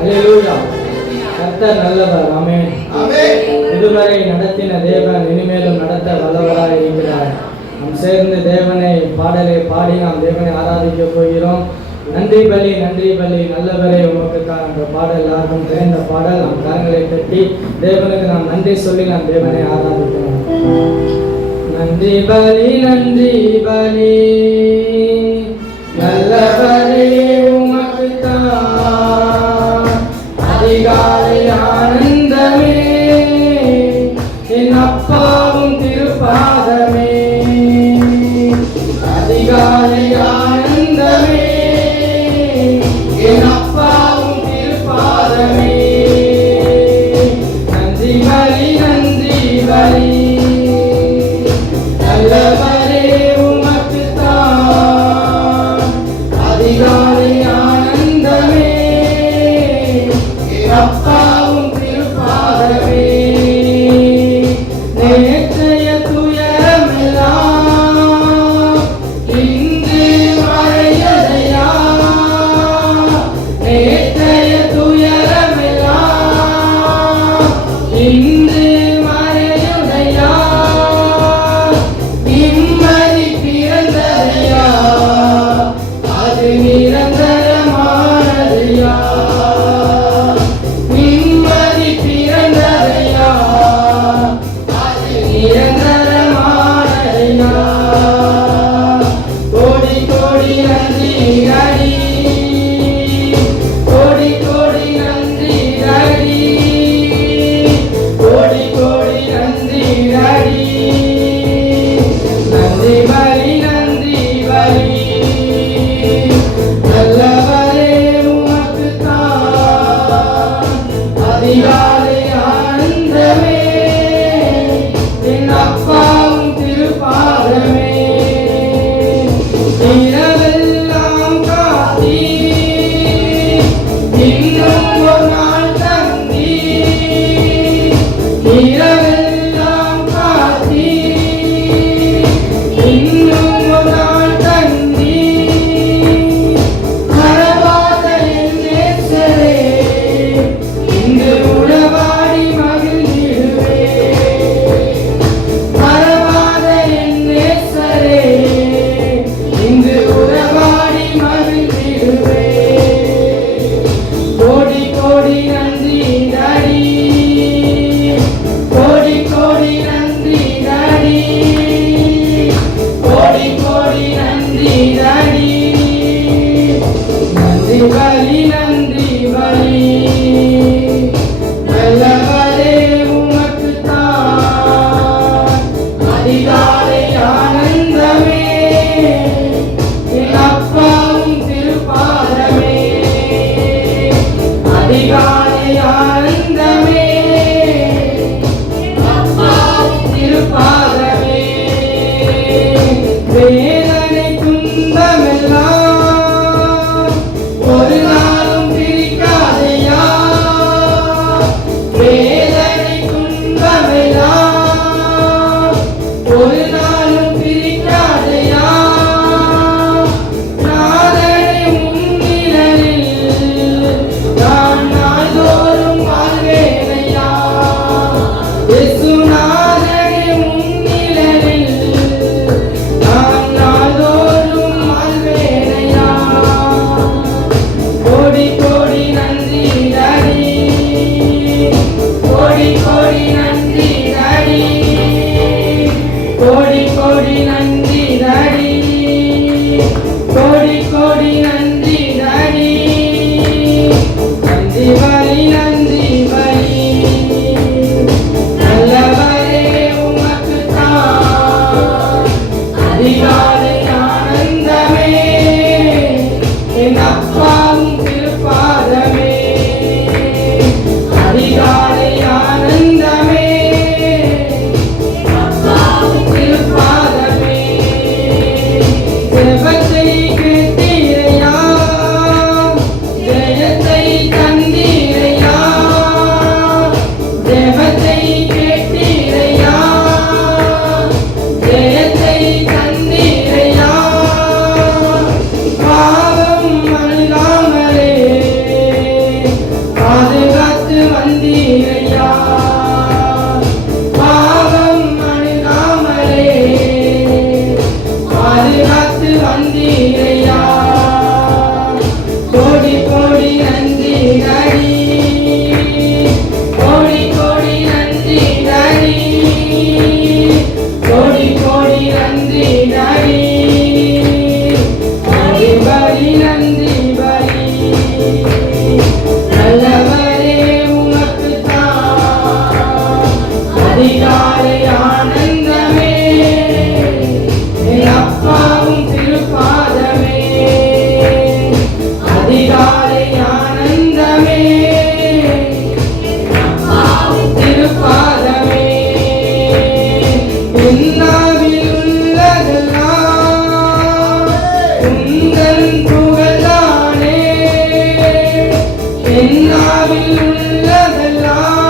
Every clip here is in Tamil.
அல்லேலூயா. கர்த்தர் நல்லவர். ஆமென். இதுவரை நடத்தின தேவன் இனிமேலும் நடத்த வல்லவராய் இருக்கிறார். நாம் சேர்ந்து தேவனை பாடலை பாடி நாம் தேவனை ஆராதிக்க போகிறோம். நன்றி பலி நன்றி பலி நல்லவரே உமக்குத்தான் என்ற பாடல் எல்லாருக்கும் தெரிந்த பாடல். நாம் கரங்களை கட்டி தேவனுக்கு நாம் நன்றி சொல்லி நாம் தேவனை ஆராதிக்கிறோம். நன்றி பலி நன்றி பலி நல்லவரே உமக்குத்தான் அதிகாலை ஆனந்தமே என் அப்பாவும் திருப்பாதமே அதிகாலை ஆனந்தமே என் அப்பாவும் திருப்பாதமே நன்றி பலி நன்றி பலி நல்லவரே உமக்குத்தான் அதிகாலை ஆனந்தமே என் அப்பாவும் திருப்பாதமே நேற்றைய துயரமெல்லாம் இன்று மறையதையா நேற்றைய துயரமெல்லாம் இன்று மறையுதையா நிம்மதி பிறந்ததையா அது நிரந்தரமானதையா நிம்மதி பிறந்ததையா அது நிரந்தரமானதையா கோடி கோடி நன்றி அடி கோடி கோடி நன்றி அடி கோடி கோடி நன்றி அடி நன்றி பலி நன்றி பலி நல்லவரே உமக்குத்தான் அதிகாலை ஆனந்தமே என் அப்பாவும் திருப்பாதமே இரவெல்லாம் காத்தி இன்னும் ஒரு நாள் தந்தி இரவெல்லாம் காத்தி இன்னும் ஒரு நாள் தந்தி மறவாத என் நேசரே இங்கு உறவாடி மகிழ்ந்திடுவே மறவாத என் நேசரே இங்கு உறவாடி மகிழ்ந்திடுவே கோடி கோடி நன்றி டாடி கோடி கோடி நன்றி டாடி கோடி கோடி நன்றி டாடி நன்றி பலி நன்றி பலி நல்லவரே உமக்குத்தான் அதிகாலை ஆனந்தமே என் அப்பாவும் திருப்பாதமே அதிகாலை ஆனந்தமே அப்பாவும் திருப்பாதமே வேதனை துன்பமெல்லாம் ஒரு நாளும் பிரிக்காதையா வேதனை துன்பமெல்லாம் ஒரு நாளும் பிரிக்காதையா நாதனை முன்னிலையில் நான் நாள் என்னாவில் உள்ளதெல்லாம்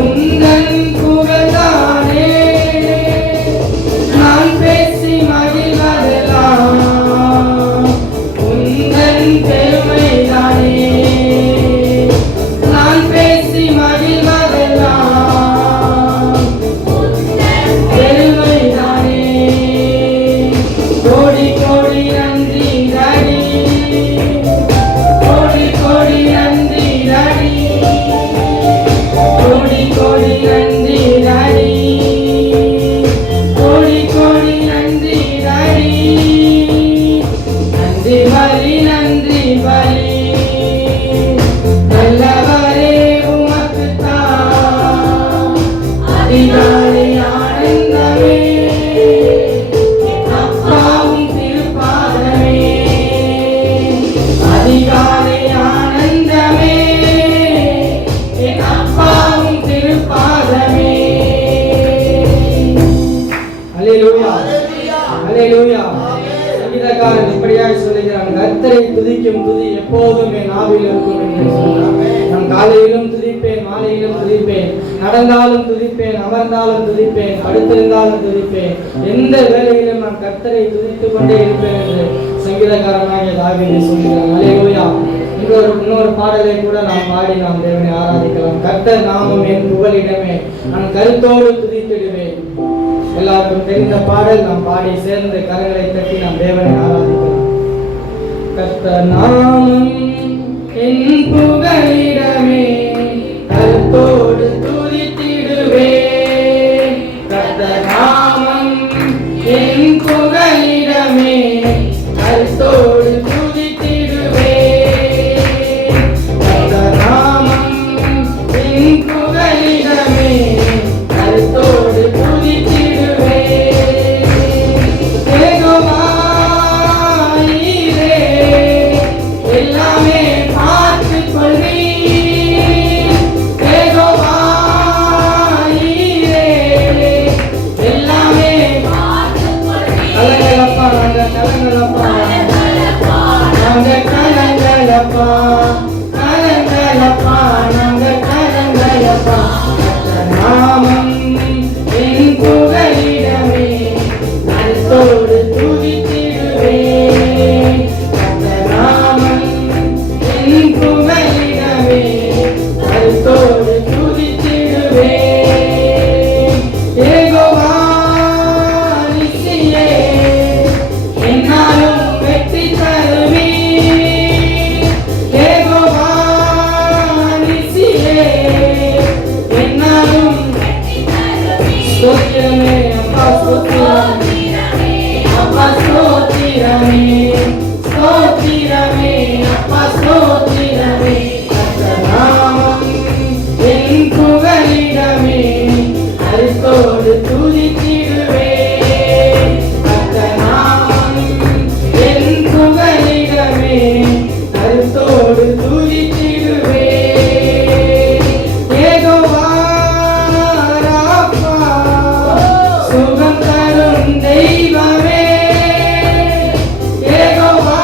உந்தன் புகழ்தானே. நான் பேசி மகிழ்வதெல்லாம் உந்தன் பெருமைதானே. நான் பேசி மகிழ்வதெல்லாம் பெருமைதானே. கோடி கோடி நன்றி டாடி, கோடி கோடி நன்றி டாடி, கோடி கோடி நன்றி டாடி, கோடி கோடி நன்றி டாடி. நன்றி பலி நன்றி பலி நல்லவரே உமக்குத்தான். அதிகாலை ஆனந்தமே அப்பாவும் திருப்பாதமே. அதிகாலை ஆனந்தமே என் அப்பாவும் திருப்பாதமே. அல்லேலூயா அல்லேலூயா. சங்கீதக்காரன் இப்படியாய் சொல்லுகிறான், கர்த்தரை துதிக்கும் துதி எப்போதும் என் நாவில் இருக்கும் என்று சொன்னார். நான் காலையிலும் துதிப்பேன், மாலையிலும் துதிப்பேன், நடந்தாலும் துதிப்பேன், அமர்ந்தாலும் துதிப்பேன், படுத்திருந்தாலும் துதிப்பேன், எந்த வேளையிலும் நான் கர்த்தரை துதித்துக் கொண்டே இருப்பேன் என்று சங்கீதக்காரனாகிய தாவீது சொல்கிறான். அல்லேலூயா. இன்னொரு பாடலை கூட நாம் பாடி நாம் தேவனை ஆராதிக்கலாம். கர்த்தர் நாமம் என் புகலிடமே, நான் கருத்தோடு துதித்திடுவேன். எல்லாருக்கும் தெரிந்த பாடல், நாம் பாடி சேர்ந்து கரங்களை தட்டி நாம் தேவனை ஆராதிக்கலாம். கர்த்தர் நாமம் என் புகலிடமே, கருத்தோடு துதித்திடுவேன். கர்த்தர் நாமம் என் புகலிடமே, கருத்தோடு துதித்திடுவேன். கர்த்தர் நாமம் என் புகலிடமே, கருத்தோடு துதித்திடுவேன். யெகோவா நீரே எல்லாமே பார்த்துக் கொள்வீர். யெகோவா நீரே எல்லாமே பார்த்துக் கொள்வீர். கலங்கலப்பா நாங்க கலங்கலப்பா, நாங்க கலங்கலப்பா, கலங்கலப்பா நாங்க கலங்கலப்பா. கர்த்தர் நாமம் என் புகலிடமே, கருத்தோடு துதித்திடுவேன். கர்த்தர் நாமம் என் புகலிடமே, கருத்தோடு துதித்திடுவேன். யெகோவா நிசியே என்னாலும் வெற்றி தருவீர். யெகோவா நிசியே என்னாலும் ஸ்தோத்திரமே அப்பா, ஸ்தோத்திரமே அப்பா, ஸ்தோத்திரமே ஸ்தோத்திரமே அப்பா, ஸ்தோத்திரமே. கர்த்தர் நாமம் என் புகலிடமே, கருத்தோடு துதித்திடுவேன். கர்த்தர் நாமம் என் புகலிடமே, கருத்தோடு துதித்திடுவேன். யெகோவா ராப்பா சுகம் தரும் தெய்வமே. யெகோவா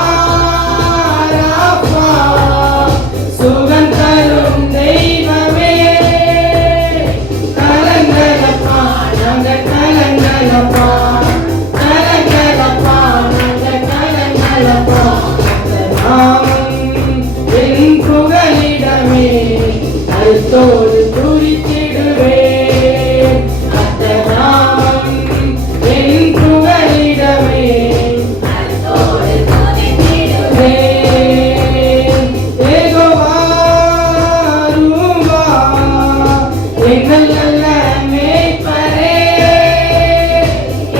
ராப்பா சுகம் தரும் தெய்வமே. கலங்கலப்பா நாங்க கலங்கலப்பா, கலங்கலப்பா நாங்க கலங்கலப்பா. கர்த்தர் நாமம் என் புகலிடமே, கருத்தோடு துதித்திடுவேன். கர்த்தர் நாமம் என் புகலிடமே, கருத்தோடு துதித்திடுவேன். யெகோவா ரூவா எங்கள் நல்ல மேய்ப்பரே.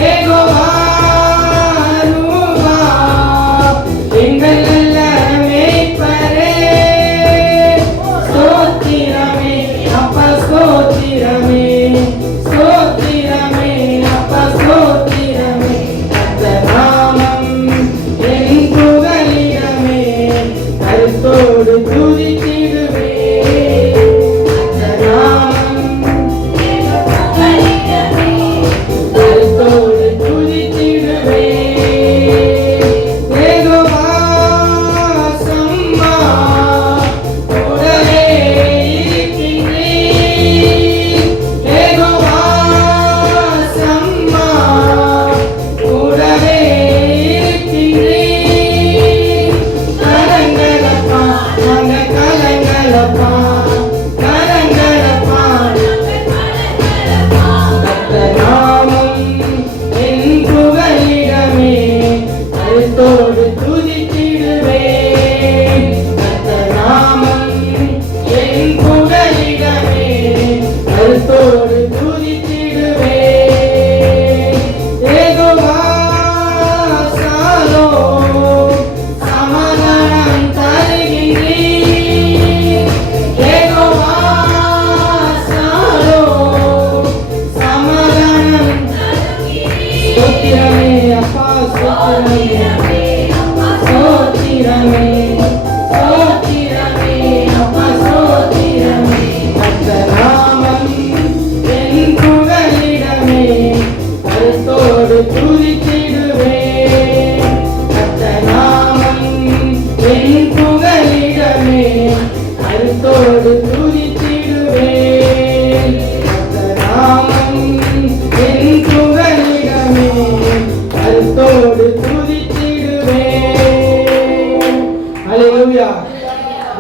யெகோவா ரூவா எங்கள் நல்ல மேய்ப்பரே. ஸ்தோத்திரமே அப்பா, ஸ்தோத்திரமே ஸ்தோத்திரமே அப்பா, ஸ்தோத்திரமே. கர்த்தர் நாமம் என் புகலிடமே, கருத்தோடு துதித்திடுவேன். கர்த்தர் நாமம் என் புகலிடமே, கருத்தோடு துதித்திடுவேன். யெகோவா சம்மா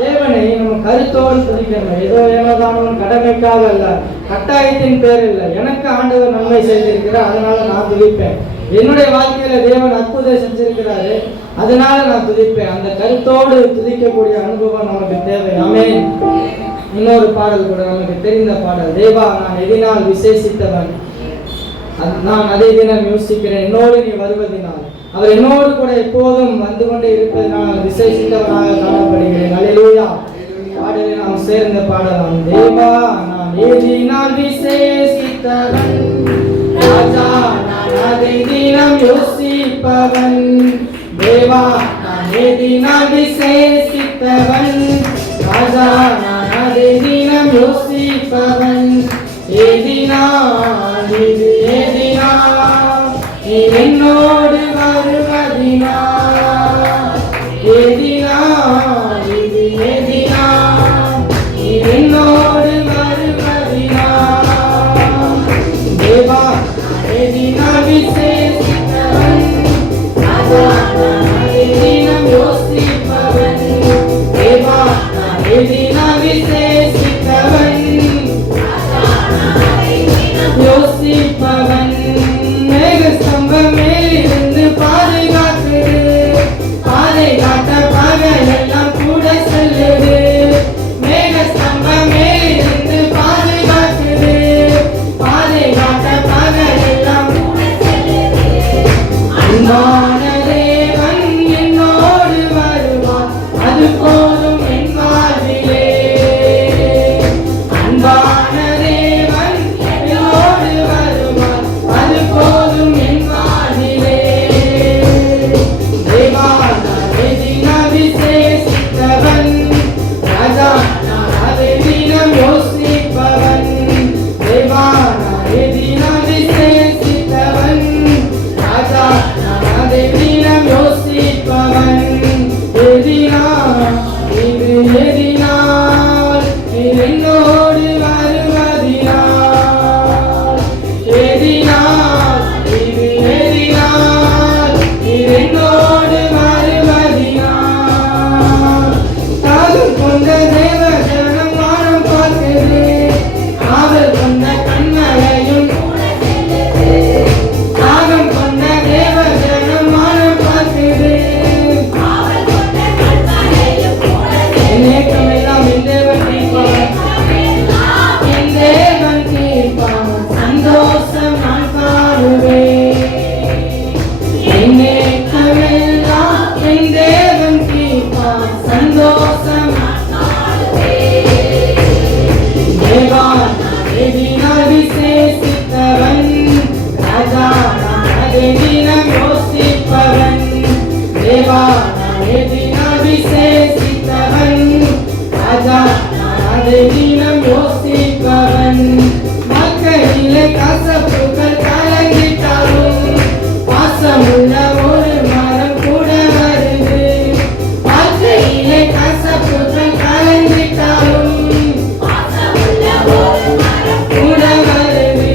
தேவனை நம்ம கருத்தோடு துதிக்கணும். ஏதோ ஏனோதானவன் கடமைக்காக அல்ல, கட்டாயத்தின் பேர் இல்லை. எனக்கு ஆண்டவர் நன்மை செய்திருக்கிறார், அதனால நான் துதிப்பேன். என்னுடைய வாழ்க்கையில தேவன் அற்புதம் செஞ்சிருக்கிறாரு, அதனால நான் துதிப்பேன். அந்த கருத்தோடு துதிக்கக்கூடிய அனுபவம் நமக்கு தேவை. ஆமென். இன்னொரு பாடல் கூட நமக்கு தெரிந்த பாடல், தேவா நான் எதினால் விசேஷித்தவன், நான் அதை தினம் யோசிக்கிறேன், என்னோடு நீ வருவதினால். அவர் என்னோடு கூட எப்போதும் வந்து கொண்டே இருப்பதனால் விசேஷித்தவனாக காணப்படுகிறேன். அல்லேலூயா. பாடலை நாம் சேர்ந்து பாடலாம். தேவா நான் எதினால் விசேஷித்தவன், ராஜா நான் அதை தினம் யோசிப்பவன். தேவா நான் எதினால் விசேஷித்தவன், ராஜா நான் அதை தினம் யோசிப்பவன். எதினால் இது எதினால் நீ என்னோடு வருவதினால், எதினால் இது எதினால் நீ என்னோடு வருவதினால். தேவா எதினால் விசேஷித்தவன், ராஜா அதை தினம் யோசிப்பவன். தேவா எதினால் விசேஷித்தவன், யோசிப்பவன். மேக ஸ்தம்பம் மேலிருந்து பாதுகாக்குது, பாதுகாத்த பகல் எல்லாம் கூட செல்லுது. மேக ஸ்தம்பம் மேலிருந்து பாதுகாக்குது, பாதுகாத்த பகல் எல்லாம் கூட செல்லுது. அன்பான தேவன் என்னோடு வருவார், அது போதும் என் வாழ்விலே. அன்பான தேவன் என்னோடு வருவார், அது போதும் என் வாழ்விலே. தேவா நான் எதினால் விசேஷித்தவன், ராஜா நான் அதை தினம் யோசிப்பவன். தேவா நான் எதினால் விசேஷித்தவன், ராஜா நான் அதை தினம் யோசிப்பவன். எதினால் இது எதினால் நீ என்னோடு வருவதினால், எதினால் இது எதினால் நீ என்னோடு வருவதினால். தாகம் கொண்ட தேவ ஜனம் வானம் பார்க்குது, காவல் கொண்ட கண்மலையும் கூட செல்லுது. தாகம் கொண்ட தேவ ஜனம் வானம் பார்க்குது, காவல் கொண்ட கண்மலையும் கூட செல்லுது. என் ஏக்கமெல்லாம் என் தேவன் தீர்ப்பார், என் தேவன் தீர்ப்பார், சந்தோஷம் நான் காணுவேன். என் ஏக்கமெல்லாம் என் தேவன் தீர்ப்பார், சந்தோஷம் நான் காணுவேன். தேவா நான் எதினால் விசேஷித்தவன், ராஜா நான் அதை தினம் யோசிப்பவன். தேவா நான் எதினால் விசேஷித்தவன், ராஜா நான் அதை தினம் யோசிப்பவன். மக்களிலே கசப்புகள் கலங்கிட்டாலும் பாசமுள்ள ஒரு மரம் கூட வருது. வாழ்க்கையிலே கசப்புகள் கலங்கிட்டாலும் பாசமுள்ள ஒரு மரம் கூட வருது.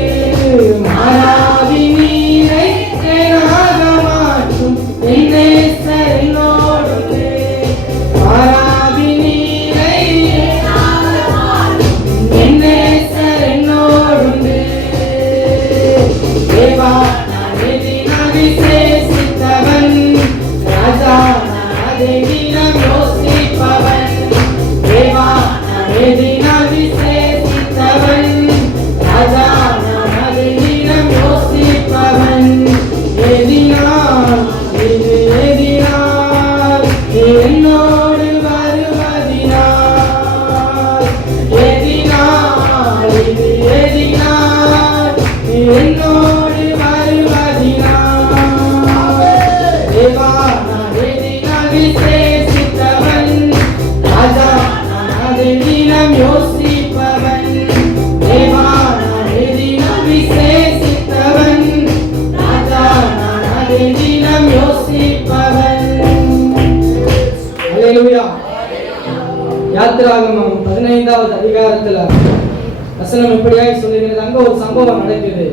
மாறாவி நீரை தேனாக மாற்றும் என் நேசர் என்னோடு, மாறாவி நீரை தேனாக மாற்றும் என் நேசர் என்னோடு. தேவா நான் எதினால் விசேஷித்தவன், ராஜா நான் அதை தினம் யோசிப்பவன். தேவா நான் எதினால் விசேஷித்தவன், ராஜா நான் அதை தினம் யோசிப்பவன். எதினால் இது எதினால் நீ என்னோடு வருவதினால், எதினால் இது எதினால் நீ என்னோடு வருவதினால். தேவா நான் எதினால் விசேஷித்தவன், ராஜா நான் அதை தினம் யோசிப்பவன். தேவா நான் எதினால் விசேஷித்தவன், ராஜா நான் அதை தினம் யோசிப்பவன். அல்லேலூயா. யாத்திராகமம் 15வது அதிகாரத்துல வசனம் இப்படியாய் சொல்லுகிறது. அங்க ஒரு சம்பவம் நடக்குது.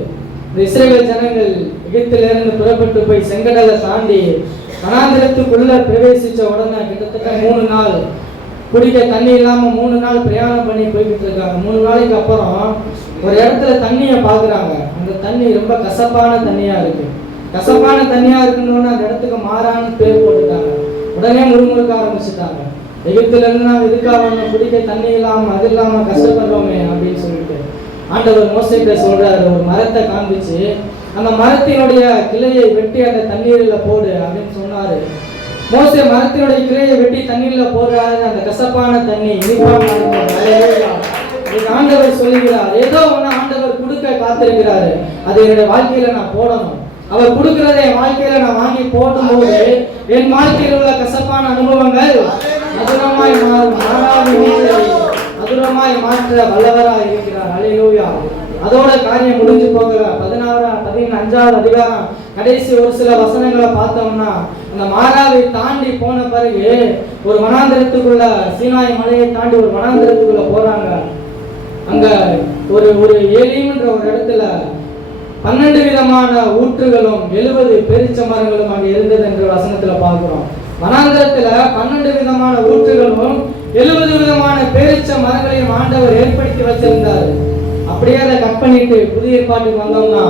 இந்த இஸ்ரவேல் ஜனங்கள் எகிப்திலிருந்து புறப்பட்டு போய் செங்கடலை தாண்டி வனாந்திரத்துக்குள்ள பிரவேசிச்ச உடனே கிட்டத்தட்ட 3 நாள் குடிக்க தண்ணி இல்லாம 3 நாள் பிரயாணம் பண்ணி போய்கிட்டு இருக்காங்க. 3 நாளைக்கு அப்புறம் ஒரு இடத்துல தண்ணியை பார்க்குறாங்க. அந்த தண்ணி ரொம்ப கசப்பான தண்ணியா இருக்கு. கசப்பான தண்ணியா இருக்குன்னு அந்த இடத்துக்கு மாறான்னு பேர் போட்டுட்டாங்க. உடனே முறுமுறுக்க ஆரம்பிச்சுட்டாங்க. எகிப்துல இருந்து நாங்கள் இதுக்காக குடிக்க தண்ணி இல்லாம அது இல்லாம கஷ்டப்படுறோமே அப்படின்னு சொல்லிட்டு ஆண்டவர் மோசேக்கிட்ட சொல்றாரு, ஒரு மரத்தை காண்பிச்சு அந்த மரத்தினுடைய கிளையை வெட்டி அந்த தண்ணீரில் போடு அப்படின்னு சொன்னாரு. மோசே மரத்தினுடைய கிளையை வெட்டி தண்ணீரில் போடுறாரு. அந்த கசப்பான தண்ணி இனிப்பான ஆண்டவர் சொல்லுகிறார், ஏதோ ஒன்று ஆண்டவர் கொடுக்க காத்திருக்கிறாரு, அது என்னுடைய வாழ்க்கையில நான் போடணும். அவர் கொடுக்கிறத என் வாழ்க்கையில நான் வாங்கி போடும்போது என் வாழ்க்கையில் உள்ள கசப்பான அனுபவங்கள் மதுரமாய் மாறும். மதுரமாய் மாற்ற வல்லவராய் இருக்கிறார். அல்லேலூயா. அதோட காரியம் முடிஞ்சு போகல. 15வது அதிகாரம் கடைசி ஒரு சில வசனங்களை பார்த்தோம்னா, அந்த மாறாவை தாண்டி போன பிறகு ஒரு வனாந்திரத்துக்குள்ள, சீனாய் மலையை தாண்டி ஒரு வனாந்திரத்துக்குள்ள போறாங்க. அங்க ஒரு ஏலிம்ன்ற ஒரு இடத்துல 12 விதமான ஊற்றுகளும் 70 பேரிச்ச மரங்களும் அங்கே இருந்தது என்ற வசனத்துல பார்க்கிறோம். வனாந்திரத்துல 12 விதமான ஊற்றுகளும் 70 விதமான பேரிச்ச மரங்களையும் ஆண்டவர் ஏற்படுத்தி வச்சிருந்தாரு. அப்படியே அதை கட் பண்ணிட்டு புதிய ஏற்பாட்டுக்கு வந்தோம்னா,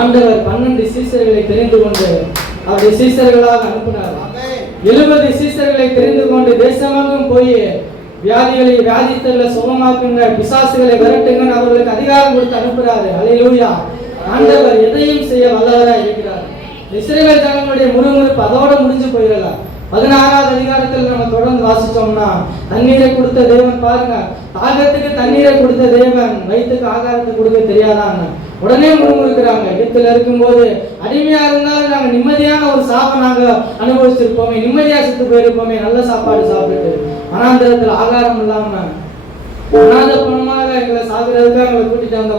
ஆண்டவர் 12 சீசர்களை தெரிந்து கொண்டு அவருடைய சீசர்களாக அனுப்பினார். 70 சீசர்களை தெரிந்து கொண்டு தேசமெங்கும் போய் வியாதித்தர்களை சுகமாக்குங்க, பிசாசுகளை விரட்டுங்கன்னு அவர்களுக்கு அதிகாரம் கொடுத்து அனுப்புறாரு. அல்லேலூயா. ஆண்டவர் எதையும் செய்ய வல்லவராக இருக்கிறார். இஸ்ரவேல் ஜனங்களுடைய முறுமுறுப்பு அதோட முடிஞ்சு போயிடலாம். 16வது அதிகாரத்தில் நம்ம தொடர்ந்து வாசிச்சோம்னா, தண்ணீரை கொடுத்த தேவன் பாருங்க, தாகத்துக்கு தண்ணீரை கொடுத்த தேவன் வயிற்றுக்கு ஆகாரத்தை கொடுக்க தெரியாதான்னு உடனே முறுமுறுக்கிறாங்க. எகிப்துல இருக்கும்போது அடிமையா இருந்தாலும் நாங்க நிம்மதியான ஒரு சாப்பை நாங்க அனுபவிச்சிருப்போமே, நிம்மதியா செத்து போயிருப்போமே, நல்ல சாப்பாடு சாப்பிட்டு. வனாந்திரத்துல ஆகாரம் இல்லாம அநாத பணமாக எங்களை சாகுறதுக்கு எங்களை கூட்டிட்டு வந்த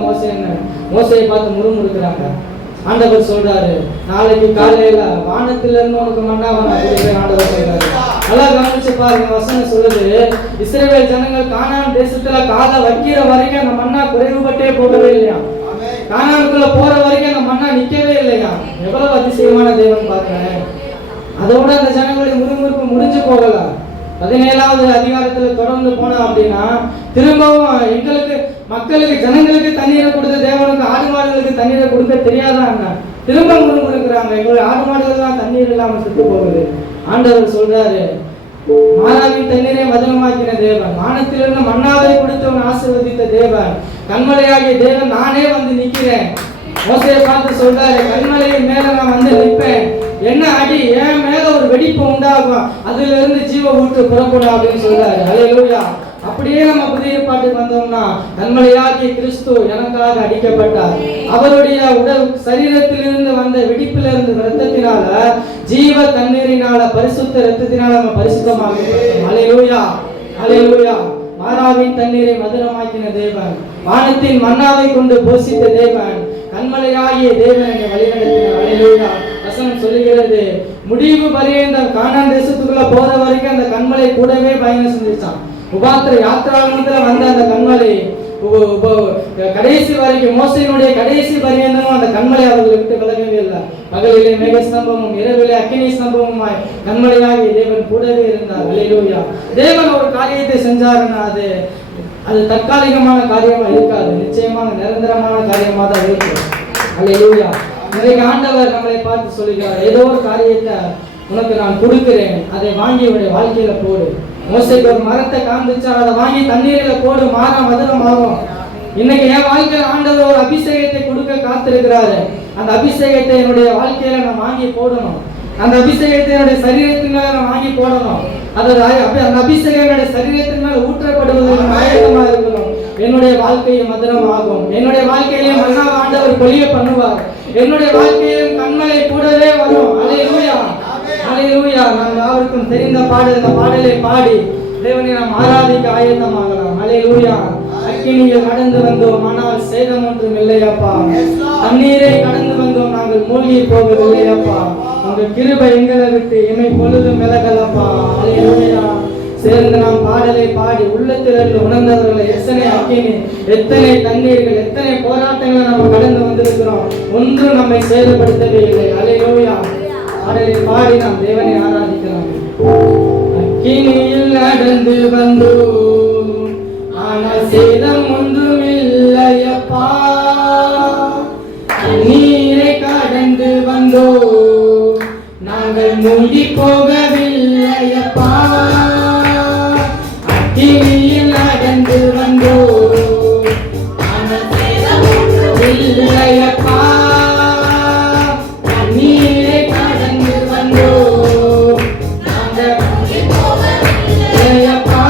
மோசையை பார்த்து முறுமுறுக்கிறாங்க. ஆண்டவர் சொல்றாரு, நாளைக்கு காலையில வானத்துல இருந்து உனக்கு மன்னாவை நான் கொடுக்கிறேன். ஆண்டவர் சொல்றாரு. நல்லா கவனிச்சு பாருங்க. வசனம் சொல்லுது, இஸ்ரவேல் ஜனங்கள் கானான் தேசத்துல காலை வைக்கிற வரைக்கும் அந்த மன்னா குறைவுபட்டே போகவே இல்லையா. கானானுக்குள்ள போற வரைக்கும் அந்த மன்னா நிக்கவே இல்லையா. எவ்வளவு அதிசயமான தேவன் பாருங்க. அதோட அந்த ஜனங்களுடைய முறுமுறுப்பு முடிஞ்சு போகல. 17வது அதிகாரத்துல தொடர்ந்து போனா அப்படின்னா, திரும்பவும் எங்களுக்கு மக்களுக்கு ஜனங்களுக்கு தண்ணீரை கொடுத்த தேவனுக்கு ஆடு மாடுகளுக்கு தண்ணீரை கொடுக்க தெரியாதாங்க. திரும்ப முறுமுறுக்கிறாங்க, எங்களுடைய ஆடு மாடுகள் தான் தண்ணீர் இல்லாம செத்து போகுது. ஆண்டவர் சொல்றாரு, மாறாவின் தண்ணீரை மதுரமாக்கின தேவன், வானத்திலிருந்து மன்னாவை கொடுத்தவன் ஆசீர்வதித்த தேவன், கண்மலையாகிய தேவன் நானே வந்து நிக்கிறேன். மோசேயை பார்த்து சொல்றாரு, கண்மலையின் மேல நான் வந்து நிற்பேன், என்ன அடி என் மேல ஒரு வெடிப்பு உண்டாகும், அதுல இருந்து ஜீவ ஊற்று புறப்படும் அப்படின்னு சொல்றாரு. அல்லேலூயா. அப்படியே நம்ம புதிய ஏற்பாட்டுக்கு வந்தோம்னா, கண்மலையாகிய கிறிஸ்து எனக்காக அடிக்கப்பட்டார். அவருடைய உடல் சரீரத்திலிருந்து வந்த வெடிப்பிலிருந்து இரத்தத்தினால, ஜீவ தண்ணீரினால, பரிசுத்த இரத்தத்தினால நம்ம பரிசுத்தமாக. அல்லேலூயா. அல்லேலூயா. மாறாவின் தண்ணீரை மதுரமாக்கின தேவன், வானத்தின் மன்னாவை கொண்டு போஷித்த தேவன், கண்மலையாகிய தேவன் என்னை வழிநடத்தினார். அல்லேலூயா. வசனம் சொல்லுகிறது, முடிவு பரியந்தம் கானான் தேசத்துக்குள்ள போற வரைக்கும் அந்த கண்மலை கூடவே பயணம் செஞ்சிச்சான். உபாத்திர யாத்திராங்கத்துல வந்த அந்த கண்மலை கடைசி வரைக்கும், மோசையினுடைய கடைசி பரியந்தமும் அந்த கண்மலை அவர்களை விட்டு விலகவே இல்லை. பகலிலே மேக ஸ்தம்பமும் இரவிலே அக்கினி ஸ்தம்பமுமாய் கண்மலையாகிய தேவன் கூடவே இருந்தார். அல்லேலூயா. தேவன் ஒரு காரியத்தை செஞ்சாருன்னா அது தற்காலிகமான காரியமா இருக்காது, நிச்சயமாக நிரந்தரமான காரியமா தான் இருக்கும். அல்லேலூயா. நிறைய ஆண்டவர் நம்மளை பார்த்து சொல்லுகிறார், ஏதோ ஒரு காரியத்தை உனக்கு நான் கொடுக்கிறேன், அதை வாங்கி உடைய வாழ்க்கையில போடு. மோசைக்கு ஒரு மரத்தை காண்பிச்சா, அதை வாங்கி தண்ணீரில போடு, மாறா மதுரமாகும். இன்னைக்கு என் வாழ்க்கையில ஆண்டவர் ஒரு அபிஷேகத்தை கொடுக்க காத்திருக்கிறாரு. அந்த அபிஷேகத்தை என்னுடைய வாழ்க்கையில நான் வாங்கி போடணும். அந்த அபிஷேகத்தை என்னுடைய சரீரத்தின் மேல நான் வாங்கி போடணும். அந்த அபிஷேகம் என்னுடைய சரீரத்தின் மேல ஊற்றப்படுவதற்கு ஆயத்தமா இருக்கணும். என்னுடைய வாழ்க்கையை மதுரம் ஆகும். என்னுடைய வாழ்க்கையிலே மன்னா ஆண்டவர் பொழிய பண்ணுவார். என்னுடைய வாழ்க்கையிலும் கண்மலை கூடவே வரும். அல்லேலூயா. அல்லேலூயா. நாம் யாருக்கும் தெரிந்த பாடல், இந்த பாடலை பாடி தேவனை நாம் ஆராதிக்க ஆயத்தமாகலாம். அல்லேலூயா. அக்கினியில் கடந்து வந்தோம், ஆனால் சேதம் ஒன்றும் இல்லையப்பா. தண்ணீரை கடந்து வந்தோம், நாங்கள் மூழ்கி போவதில்லையப்பா. உங்க கிருபை எங்களை விட்டு இமை பொழுதும் விலகலப்பா. அல்லேலூயா. சேர்ந்து நாம் பாடலை பாடி உள்ளத்திலிருந்து உணர்ந்தவர்களை, எத்தனை அக்கினி, எத்தனை தண்ணீர்கள், எத்தனை போராட்டங்களை நம்ம கடந்து வந்திருக்கிறோம், ஒன்றும் நம்மை சேதப்படுத்தவே இல்லை. அல்லேலூயா. பாடலை பாடி நாம் தேவனை ஆராதிக்கலாம். அக்கினியில் நடந்து வந்தோம், ஆனால் சேதம் ஒன்றுமில்லையப்பா. நீரை கடந்து வந்தோம், நாங்கள் மூழ்கி போகவில்லையப்பா. அக்கினியில் நடந்து வந்தோம், ஆனால் சேதம் ஒன்றுமில்லையப்பா. நீரை கடந்து வந்தோம், நாங்கள் மூழ்கி போகவில்லையப்பா.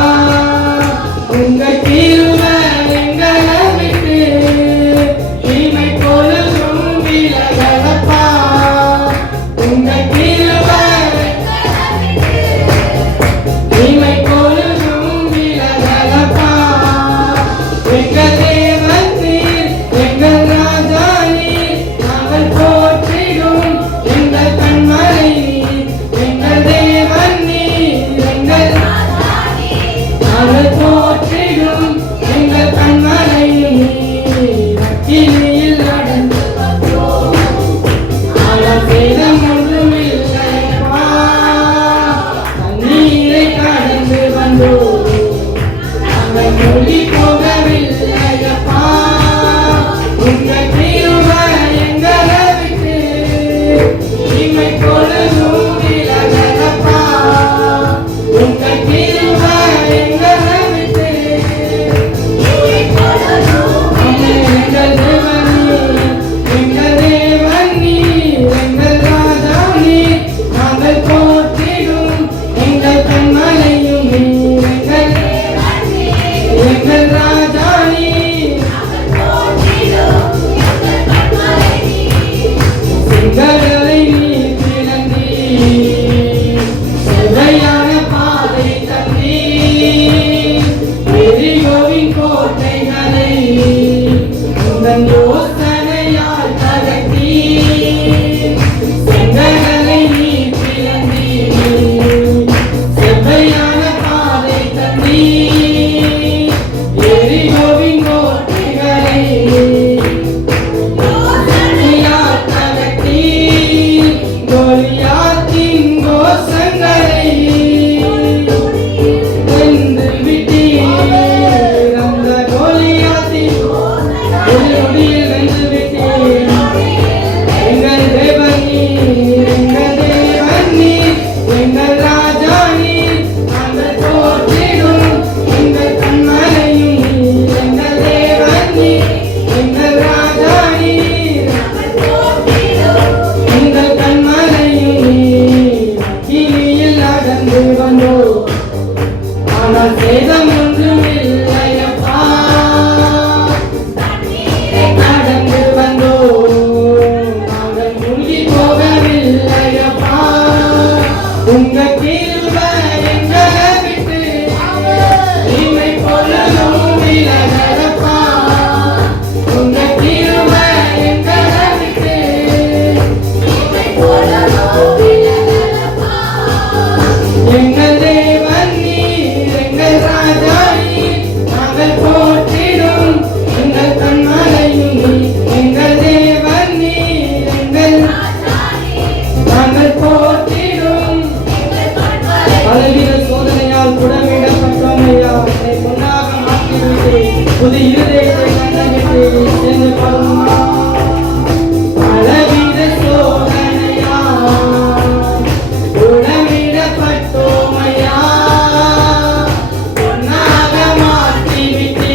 உங்க கிருபை எங்களை விட்டு தீமை பொழுதும் விலகலப்பா. உங்க கிருபை தீமை பொழுதும் விலகலப்பா. எங்கள் தேவன் நீர், எங்கள் ராஜா நீர், நாங்கள் போற்றிடும் எங்கள் கண்மலை நீர். எங்கள் தேவன் நீர், எங்கள் ராஜா நீர், நாங்கள் போற்றிடும் எங்கள் கண்மலை நீர். அக்கினியில் நடந்து வந்தோம், ஆனால் சேதம் ஒன்றுமில்லையப்பா. தண்ணீரை கடந்து வந்தோம், நாங்கள் மூழ்கி போகவில்லையப்பா. உங்க கிருபை எங்களை விட்டு தீமை பொழுதும் விலகலப்பா. உங்க கிருபை எங்களை விட்டு தீமை பொழுதும் விலகலப்பா. எங்கள் தேவன் நீர், எங்கள் ராஜா நீர், நாங்கள் போற்றிடும் எங்கள் கண்மலையும் நீர். எங்கள் தேவன் நீர், எங்கள் ராஜா நீர், நாங்கள் போற்றிடும் எங்கள் கண்மலை நீர். செங்கடலை நீர் பிளந்தீர், செவ்வையான பாதை தந்தீர். எரிகோவின் கோட்டைகளை உந்தன் யோசனையால் தகர்த்தீர். செங்கடலை நீர் பிளந்தீர், செவ்வையான பாதை தந்தீர். எரிகோவின் கோட்டைகளை யோசனையால் தகர்த்தீர். கோலியாத்தின் கோஷங்களை வென்று விட்டீர். அந்த கோலியாத்தின் ஒளியில் வென்று விட்டீர். எங்கள் தேவன் நீர், எங்கள் தேவன் நீர், எங்கள் ராஜா நீர், நாங்கள் போற்றிடும் எங்கள் கண்மலையும் நீர். எங்கள் தேவன் நீர், எங்கள் ராஜா நீர், நாங்கள் போற்றிடும் எங்கள் கண்மலையும் நீர். அக்கினியில் நடந்து வந்தோம், ஆனால் சேதம் ஒன்றுமில்லையப்பா. நடந்து வந்தோம், நாங்கள் மூழ்கி போகவில்லையப்பா. உங்க கிருபை எங்களை விட்டு தீமை பொழுதும் விலகலப்பா. உங்க கிருபை எங்களை விட்டு தீமை பொழுதும் விலகலப்பா. எங்கள் தேவன் நீர், எங்கள் ராஜா நீர், நாங்கள் போற்றிடும் எங்கள் கண்மலையும் நீர். எங்கள் தேவன் நீர், எங்கள் ராஜா நீர், நாங்கள் போற்றிடும் எங்கள் கண்மலை. பலவித சோதனையால் புடமிடப்பட்டோம் ஐயா, என்னை பொன்னாக மாற்றிவிட்டு புது இருதயத்தை தந்துவிட்டு சென்று பாருமா. பலவித சோதனையால் புடமிடப்பட்டோம் ஐயா, பொன்னாக மாற்றிவிட்டு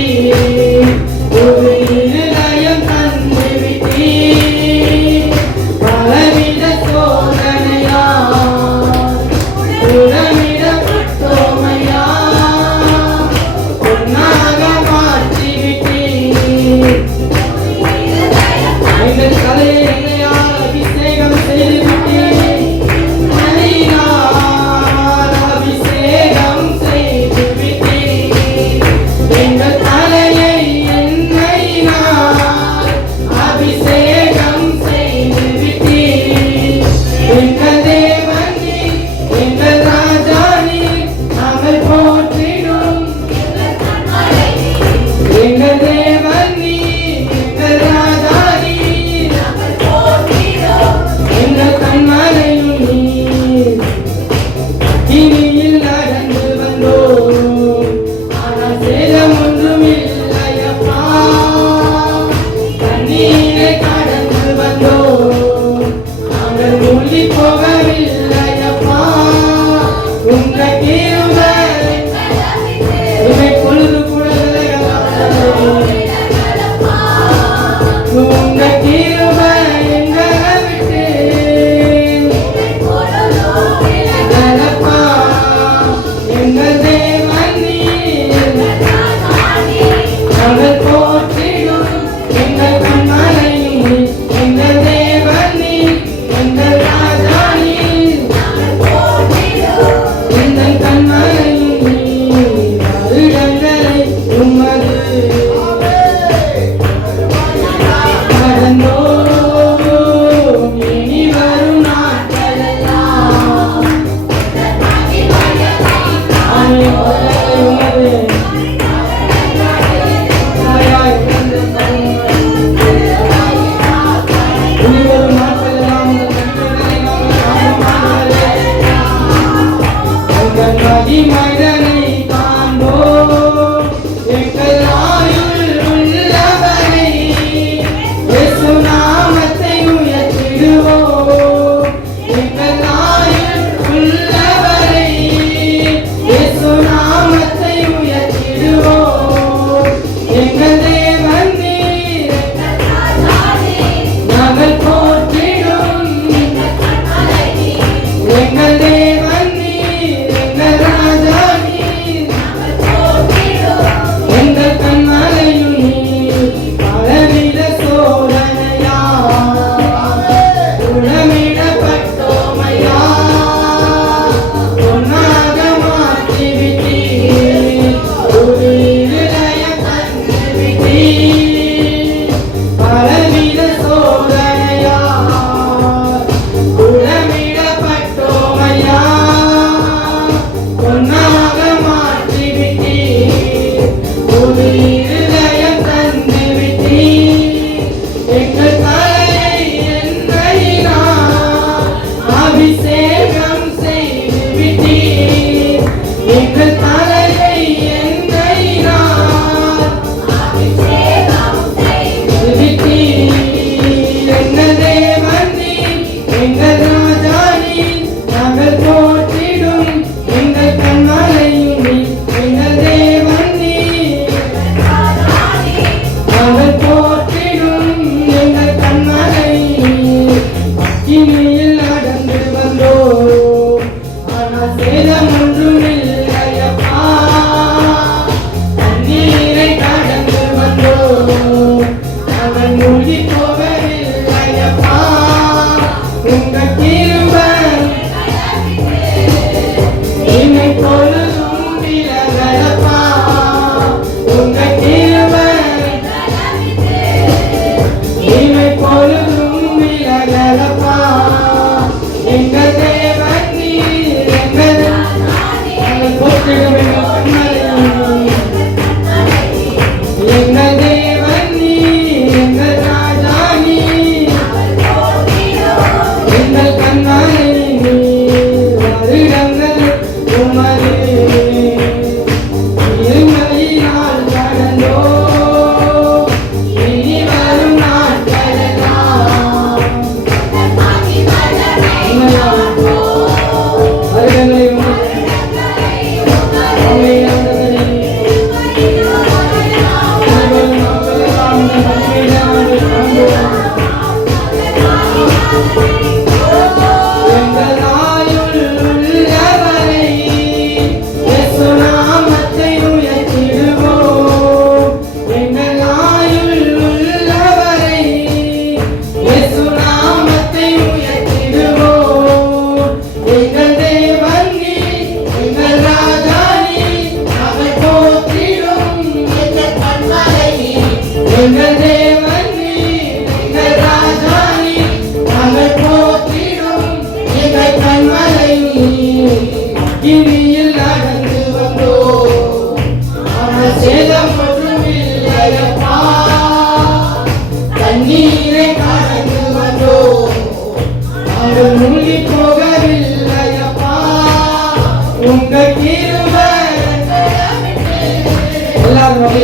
எல்லாரும் அப்படி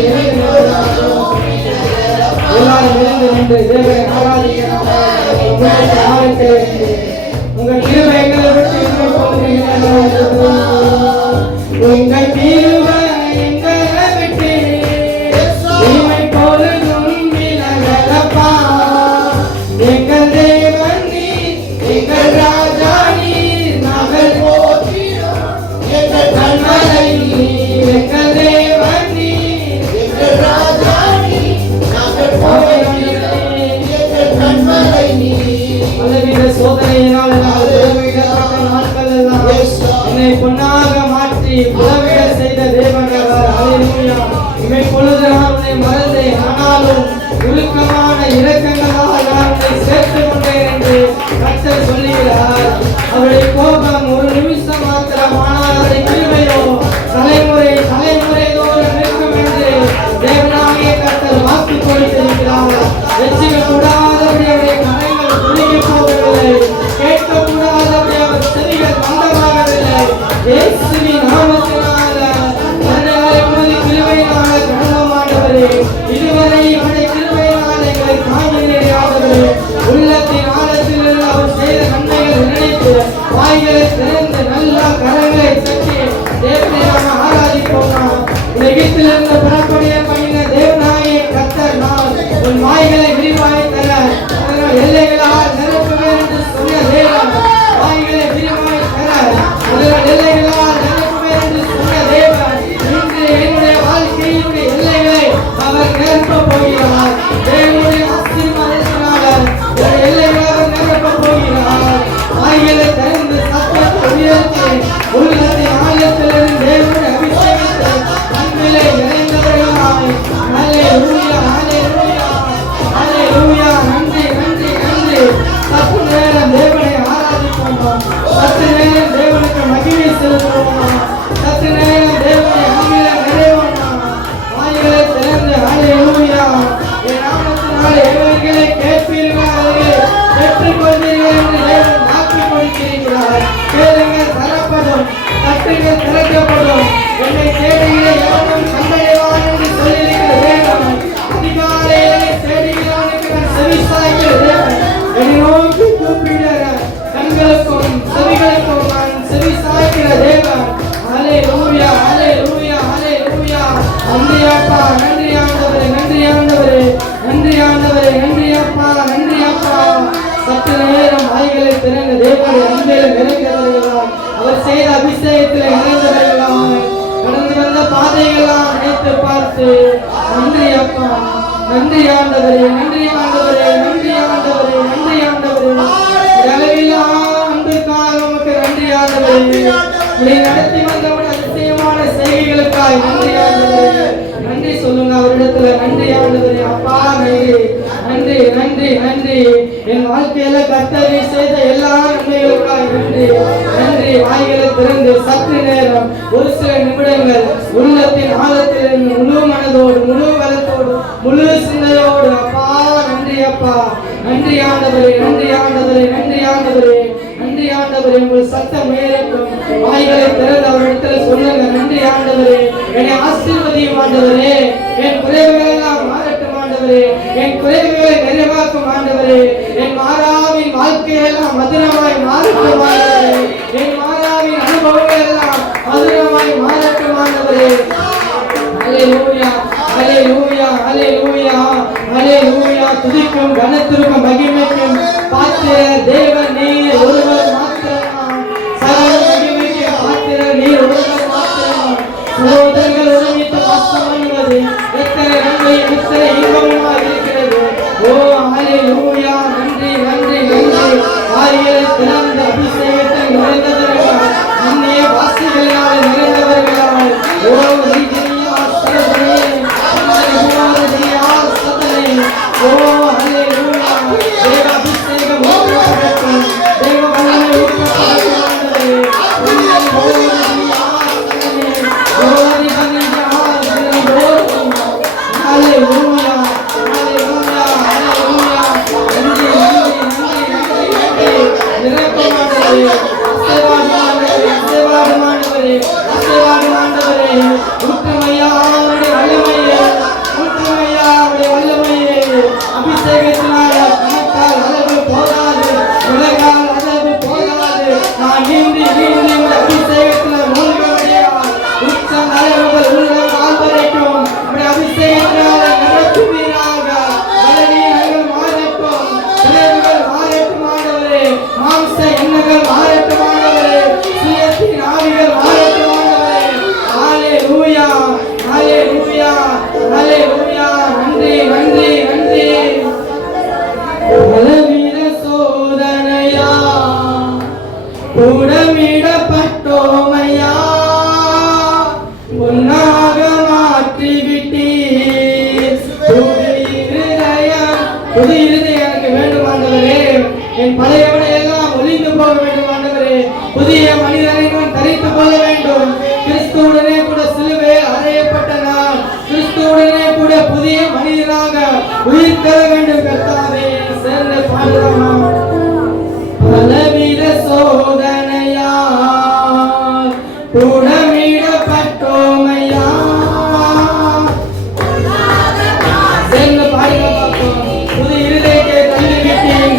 எல்லாரும் எழுந்து நின்று தேவனை ஆராதிக்கிறாங்க. உங்கள் கிருபை எங்களை விட்டு உங்கள் கிருபை எங்களை விட்டு இமை பொழுதும் விலகலப்பா. எங்கள் தேவன் நீர், எங்கள் ராஜா நீர், நாங்கள் போற்றிடும் எங்கள் கண்மலை நீர். எங்கள் தேவன் நீர், எங்கள் ராஜா நீர், நாங்கள் போற்றிடும் எங்கள் கண்மலை நீர். பலவித சோதனையினால் நாட்கள் எல்லாம் என்னை பொன்னாக மாற்றி புலவிட செய்த தேவனவர். ஹல்லேலூயா. இவை பொழுது நான் உன்னை மறந்தேன், ஆனாலும் உருக்கமான இரக்கங்களால் நான் உன்னை சேர்த்துக் கொண்டேன் என்று கர்த்தர் சொல்லுகிறார். அவருடைய கோபம் ஒரு நிமிஷம் மாத்திரம், ஆனால் அவருடைய கிருபையோ தலைமுறை தலைமுறை தோறும் இருக்கும் என்று தேவனாகிய கர்த்தர் வாக்கு கொடுத்திருக்கிறார். வெற்றிக்கூடாதபடி அவருடைய கரங்கள் குறுகி போகவில்லை, கேட்கக்கூடாதபடி அவர் செவிகள் மந்தமாகவில்லை. இயேசுவின் நாமத்தினால உமது கிருபையினால கடந்தமானவரே, இதுவரை அவருடைய கிருபையினால எங்களை காண்கிறீரே. உள்ளத்தின் ஆழத்தில் அவர் செய்த நன்மைகள் நினைத்து வாய்களை திறந்து நல்ல கரங்களை தட்டி தேவனை நாம் ஆராதிப்போமா. உலகத்திலிருந்து புறப்படிய பண்ணின தேவனாகிய கர்த்தர் நான் உன் வாய்களை விரிவாய் தர எல்லைகளால் நிரப்புவேன் என்று சொன்ன தேவன், வாய்களை விரிவாய் தர அதனால் எல்லைகளால் நிரப்புவேன் என்று சொன்ன தேவன், இன்று என்னுடைய வாழ்க்கையினுடைய எல்லைகளை அவர் நிரப்ப போகிறார். தேவனுடைய ஆசீர்வாதத்தினால் எல்லைகளை அவர் நிரப்ப போகிறார். வாய்களை திறந்து சத்தத்தை உயர்த்தி உள்ளத்தின் ஆழத்திலிருந்து தேவனை அபிஷேகித்து அன்பிலே நிறைந்தவர்களாய் ஹல்லேலூயா ஹல்லேலூயா ஹல்லேலூயா. நன்றி நன்றி நன்றி. சற்று நேரம் தேவனை ஆராதிப்போமா, சற்று நேரம் தேவனுக்கு மகிமை செலுத்துவோமா, சற்று நேரம் தேவனை அன்பிலே நிறைவோமா. வாய்களை திறந்து ஹல்லேலூயா. என் நாமத்தினால் எவர்களை கேட்பீர்கள் பெற்றுக்கொள்வீர்கள் என்று தேவன் வாக்கு கொடுத்திருக்கிறார். கேளுங்கள் தரப்படும், தட்டுங்கள் திறக்கப்படும், என்னை தேடுகிற எவனும் கண்டடைவான் என்று சொல்லியிருக்கிற தேவன், அதிகாலையிலே தேடுகிறவனுக்கு நான் செவிசாய்க்கிற தேவன், என்னை நோக்கி கூப்பிடுகிற கண்களுக்கும் செவிகளுக்கும் நான் செவிசாய்க்கிற தேவன். ஹல்லேலூயா ஹல்லேலூயா ஹல்லேலூயா. நன்றி அப்பா, நன்றி ஆண்டவரே, நன்றி ஆண்டவரே, நன்றி ஆண்டவரே, நன்றி அப்பா, நன்றி அப்பா. சற்று நேரம் வாய்களை திறந்த தேவனுடைய அன்பில் நிறைந்தவர்களாம், அவர் செய்த அபிஷேகத்தில் நிறைந்தவர்களாம், கடந்து வந்த பாதைகளாம் நினைத்து பார்த்து நன்றி அப்பா, நன்றி ஆண்டவரே, நன்றி ஆண்டவரே, நன்றி ஆண்டவரே, நன்றி ஆண்டவரே. அளவிலா அன்பிற்காக உமக்கு நன்றி ஆண்டவரே. நீ நடத்தி வந்தவன் அதிசயமான செய்கைகளுக்காய் நன்றி ஆண்டவரே. நன்றி சொல்லுங்க அவரிடத்துல, நன்றி ஆண்டவரே. அப்பா நன்றி நன்றி நன்றி நன்றி. என் வாழ்க்கையில கர்த்தர் செய்த எல்லா நன்மைகளுக்காய் நன்றி நன்றி. வாய்களை திறந்து சற்று நேரம் ஒரு சில நிமிடங்கள் உள்ளத்தின் ஆழத்தில் முழு மனதோடு முழு பலத்தோடு முழு சிந்தையோடு அப்பா நன்றி அப்பா, நன்றி ஆண்டவரே, நன்றி ஆண்டவரே, நன்றி ஆண்டவரே, நன்றி ஆண்டவரே. உங்கள் சத்தம் உயரட்டும். வாய்களை திறந்து அவரிடத்தில் சொல்லுங்க, நன்றி ஆண்டவரே. என்னை ஆசீர்வதியும் ஆண்டவரே. என் குறைவுகள் எல்லாம் மாறட்டும் ஆண்டவரே. என் குறைவுகளை நிறைவாக்கும் ஆண்டவரே. என் மாறாவின் வாழ்க்கையெல்லாம் மதுரமாய் மாறட்டும் ஆண்டவரே. என் மாறாவின் அனுபவங்கள் எல்லாம் மதுரமாய் மாறட்டும் ஆண்டவரே. ஹல்லேலூயா ஹல்லேலூயா ஹல்லேலூயா ஹல்லேலூயா. துதிக்கும் கனத்திற்கும் மகிமைக்கும் பாத்திர தேவன் நீர் ஒருவர் மாத்திரம். சகல மகிமைக்கு பாத்திர நீர் ஒருவர் மாத்திரம். சகோதரர்கள் ஒருமித்து வாசம் பண்ணுவது எத்தனை நன்மை எத்தனை இன்பமாக இருக்கிறது. ஓ ஹல்லேலூயா. நன்றி நன்றி நன்றி. வாய்களை திறந்த அபிஷேகத்தை நிறைந்தவர்களால் அந்நிய வாசிகளினால் நிறைந்தவர்களால் ஓ ஓ ஹல்லேலூயா. தேவ அபிஷேகம் தேவ புது இருதயம் எனக்கு வேண்டும் ஆண்டவரே. என் பழையவனை எல்லாம் ஒளிந்து போக வேண்டும் ஆண்டவரே. புதிய மனிதனை நான் தரித்து கொள்ள வேண்டும். கிறிஸ்துவுடனே கூட சிலுவை அறையப்பட்ட நான் கிறிஸ்துவுடனே கூட புதிய மனிதனாக உயிர் பெற வேண்டும் கர்த்தாவே. சேர்ந்து பாடுறோமா? பலவித சோதனையா புடமிடப்பட்டோமையா. சேர்ந்து பாடுங்க பார்ப்போம். புது இருதயத்தை தந்துவிட்டேன்.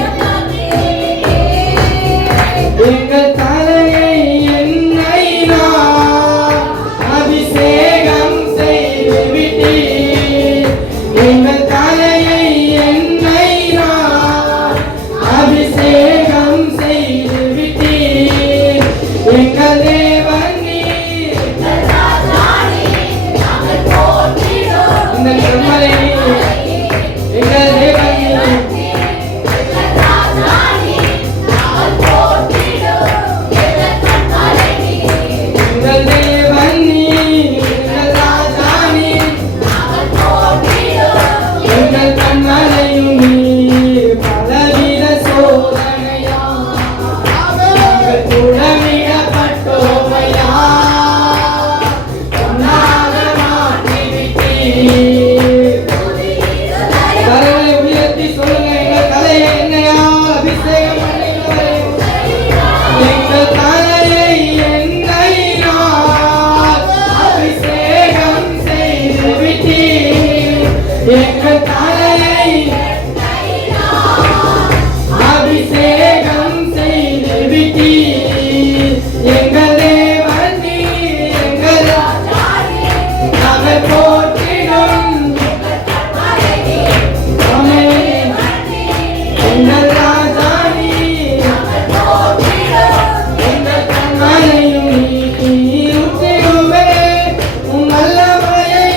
எங்கள் தலையை என்னை நான் அபிஷேகம் செய்து விட்டீர். எங்கள் தலையை என்னை நான் அபிஷேகம் செய்து விட்டீர். எங்கள் தேவன் நீர், இந்த கண்மலை நீர், எங்கள் தேவன் நீர். எங்கள் தேவன் நீர், எங்கள் ராஜா நீர், எங்கள் கண்மலையும் நீர். பலவித சோதனையா நாங்கள் புடமிடப்பட்டோமையா பொன்னாக மாற்றிவிட்டீர். கரங்களை உயர்த்தி சொல்லுங்க. எங்கள் தலையை எண்ணெயால் அபிஷேகம் பண்ணினவரே. எங்கள் தலையை எண்ணெயினால் அபிஷேகம் செய்து விட்டீர். எங்கள் தலையை அபிஷேகம் செய்து விட்டீர். எங்கள் தேவன் நீர், எங்கள் நாங்கள் போற்றிடும் ஆமென். எங்கள் ராஜா நீர், எங்கள் கண்மலையும் நீர். ஊற்றிடுமே உம் வல்லமையை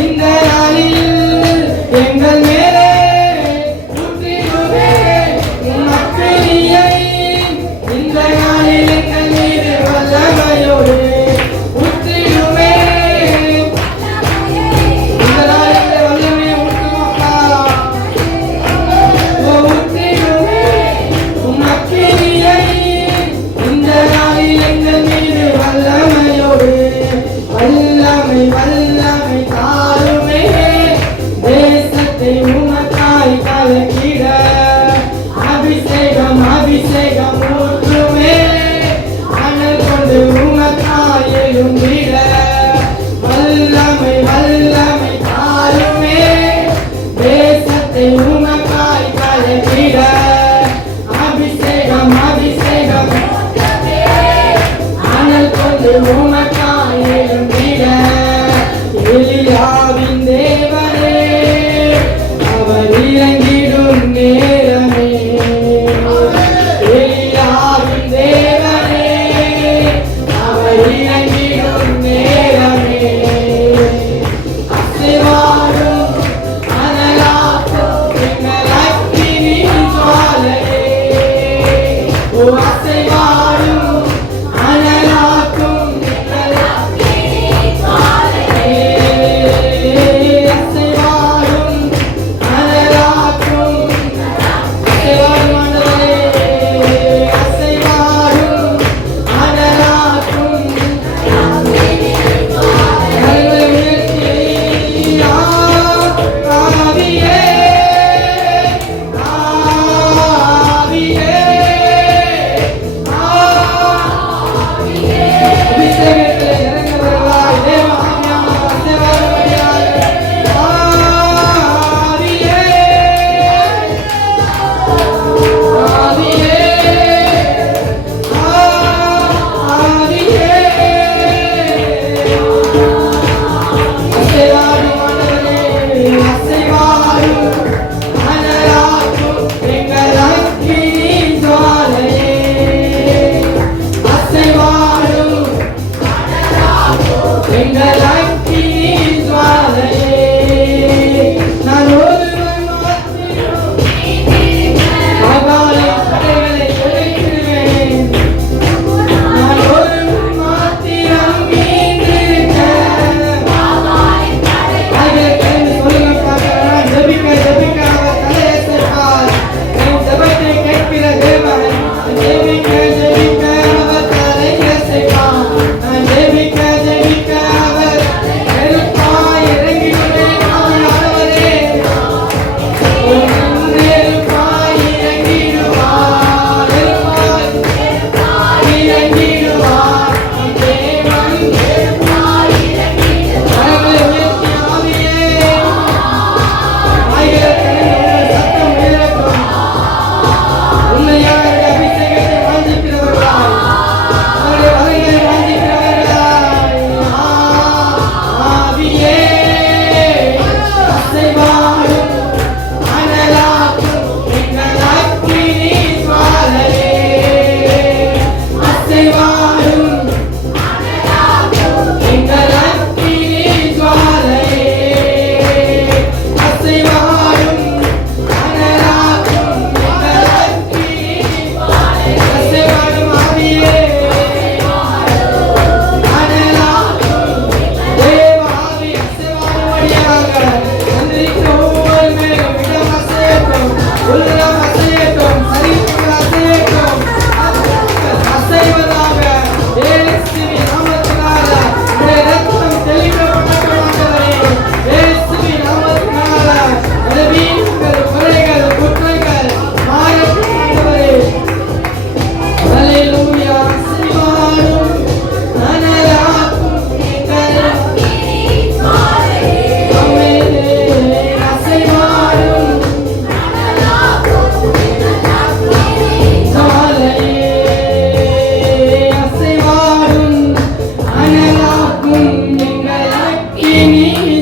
இந்த நாளில் எங்கள் மேலே. ஊற்றிடுமே உம் அக்கினியை இந்த நாளில் எங்கள் மீது வல்லமையோடு. ஊற்றிடுமே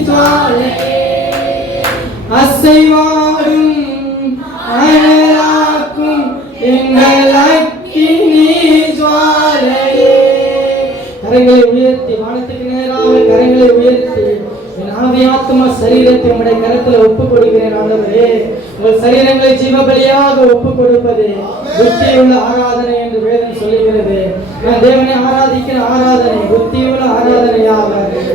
ஜுவாலையே அசைவாடும் அனலாக்கும் எங்கள் அக்கினி ஜுவாலையே. கரங்களை உயர்த்தி வானத்துக்கு நேராக கரங்களை உயர்த்தி என் ஆவி ஆத்துமா சரீரத்தை உம்முடைய கரத்துல ஒப்பு கொடுக்கிறேன் ஆண்டவரே. உங்கள் சரீரங்களை ஜீவபலியாக ஒப்பு கொடுப்பது புத்தியுள்ள ஆராதனை என்று வேதம் சொல்லுகிறது. நான் தேவனை ஆராதிக்கிற ஆராதனை புத்தியுள்ள ஆராதனையாக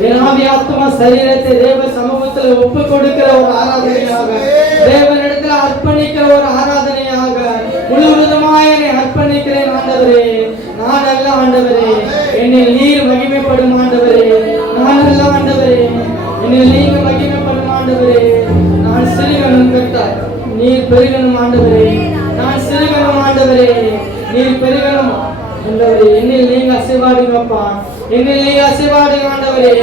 என் ஆவி ஆத்துமா சரீரத்தை தேவ சமூகத்தில் ஒப்பு கொடுக்கிற ஒரு ஆராதனையாக தேவனிடத்தில் அர்ப்பணிக்கிற ஒரு ஆராதனையாக முழுவதுமாய் என்னை அர்ப்பணிக்கிறேன் ஆண்டவரே. நான் அல்ல ஆண்டவரே, என்னில் நீர் மகிமைப்படும் ஆண்டவரே. நான் அல்ல ஆண்டவரே, என்னில் நீங்க மகிமைப்படும் ஆண்டவரே. நான் சிறுகணும் கர்த்தாய், நீர் பெருகணும் ஆண்டவரே. நான் சிறுகணும் ஆண்டவரே, நீர் பெருகணும் ஆண்டவரே. என்னில் நீங்க அசைவாடுங்கப்பா, என்னில் நீங்க அசைவாடுங்க ஆண்டவரே.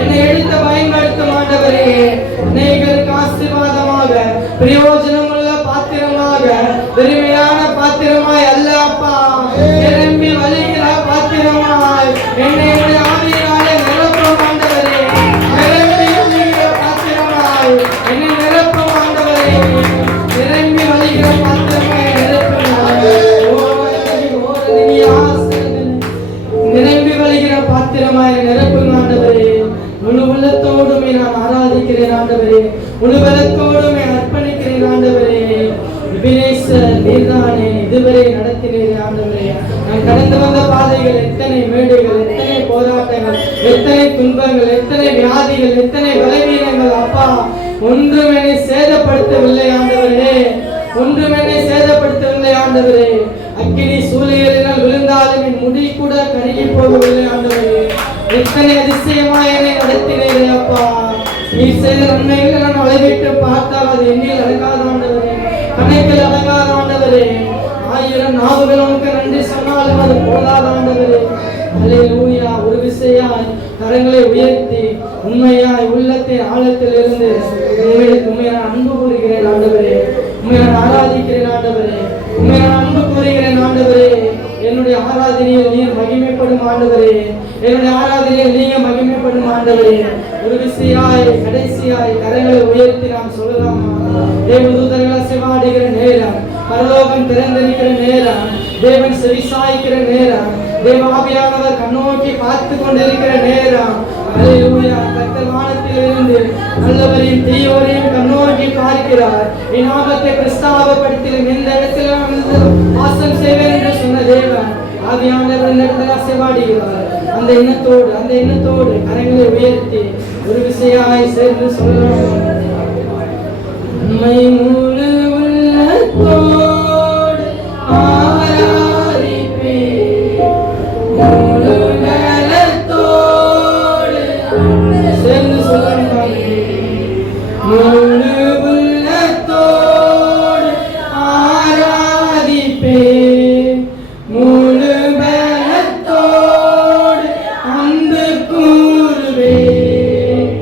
என்னை எடுத்த பயன்படுத்தும் ஆண்டவரே. அநேகருக்கு ஆசீர்வாதமாக பிரயோஜனம் உள்ள பாத்திரமாக பெருமையான பாத்திரமாய் அல்ல அப்பா, நிரம்பி வழிகிற பாத்திரமாய் என்னை ஆவியினாலே நிரப்பும் ஆண்டவரே. நிரம்பி வழிகிற பாத்திரமாய் என்னை நிரப்பும் ஆண்டவரே. நிரம்பி வழிகிற பாத்திரமாய் நிரம்பி வழிகிற பாத்திரமாய் நிரப்பும் ஆண்டவரே. முழு உள்ளத்தோடுமே நான் ஆராதிக்கிறேன் ஆண்டவரே. முழு பலத்தோடுமே அர்ப்பணிக்கிறேன் ஆண்டவரே. நீர்தானே இதுவரை நடத்தினீரே ஆண்டவரே. நான் கடந்து வந்த பாதைகள் எத்தனை மேடுகள், எத்தனை போராட்டங்கள், எத்தனை துன்பங்கள், எத்தனை வியாதிகள், எத்தனை பலவீனங்கள் அப்பா, ஒன்றும் என்னை சேதப்படுத்தவில்லை ஆண்டவரே. ஒன்றும் என்னை சேதப்படுத்தவில்லை ஆண்டவரே. அக்கினி சூளைகளினால் விழுந்தாலும் என் முடி கூட கருகி போகவில்லை ஆண்டவரே. எத்தனை அதிசயமாய் என்னை நடத்தினீரே அப்பா. நீ செய்த நன்மைகளை நான் அளவிட்டு பார்த்தால் அது எண்ணில் அடங்காத ஆண்டவரே, கணக்கில் அடங்காத ஆண்டவரே. 1000 நாவுகள் உனக்கு நன்றி சொன்னாலும் அது போதாத ஆண்டவரே. அல்லேலூயா. ஒரு விசையாய் கரங்களை உயர்த்தி உண்மையாய் உள்ளத்தை ஆழத்தில் இருந்து உண்மையை நான் அன்பு கூறுகிறேன் ஆண்டவரே. உண்மையை நான் ஆராதிக்கிறேன் ஆண்டவரே. உண்மையை நான் அன்பு கூறுகிறேன் ஆண்டவரே. என்னுடைய ஆராதனையில் நீர் மகிமைப்படும் ஆண்டவரே. என்னுடைய ஆராதனையில் நீங்க மகிமைப்படும் ஆண்டவரே. ஒரு விசையாய் கடைசியாய் கரங்களை உயர்த்தி நாம் சொல்லலாமா? தேவதூதர்கள் அசைவாடுகிற நேரம், பரலோகம் திறந்திருக்கிற நேரம், தேவன் செவிசாய்க்கிற நேரம், தேவ ஆவியானவர் கண்ணோக்கி பார்த்து கொண்டிருக்கிற நேரம். அல்லேலூயா. கர்த்தர் வானத்திலிருந்து நல்லவரையும் தீயோரையும் கண்ணோக்கி பார்க்கிறார். என் நாமத்தை பிரஸ்தாபப்படுத்திலும் எந்த இடத்தில் வாசம் செய்வேன் என்று சொன்ன தேவன் ஆவியானவர் இந்த இடத்துல அசைவாடுகிறார். அந்த எண்ணத்தோடு கரங்களை உயர்த்தி ஒரு விசையாய் சேர்ந்து சொல்லலாம். உம்மை முழு உள்ளத்தோடு ஆராதிப்பேன், முழு பலத்தோடு சேர்ந்து சொல்லலாம். முழு உள்ளத்தோடு ஆராதிப்பேன், முழு பலத்தோடு அன்பு கூறுவேன்.